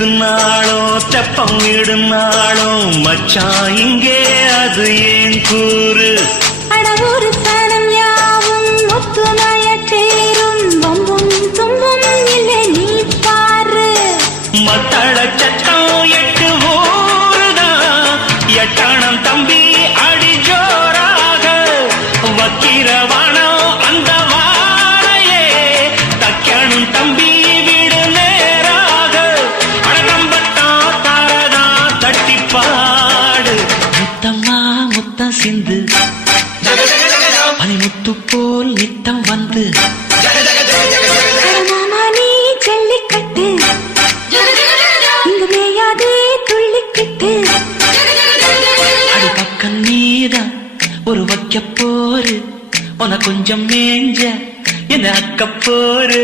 எடுக்குன்னாலும் தெப்பம் விடுனாலும் மச்சான் இங்கே அது ஏன் கூறு அடவூரு சனம் யாவும் ஒத்துமைய தேரும் வம்பும் தும்பும் இல்லை நீ பாரு மத்தள சட்டம் 8 ஊருதான் எட்டாணம் தம்பி அடி ஜோராக வக்கிரவானோ அந்த வாழையே தக்கணும் தம்பி விடு நேராக அடகம்பட்டம் தாரதா தட்டிப்பாடு முத்தம்மா முத்தம் சிந்து பனிமுத்து போல் நித்தம் வந்து மாமா நீ ஜல்லிக்கட்டு இங்கு மேயாதே துள்ளிக்கிட்டு அடி பக்கம் நீதான் ஒரு வைக்க போரு உன கொஞ்சம் மேஞ்ச என்ன அக்க போரு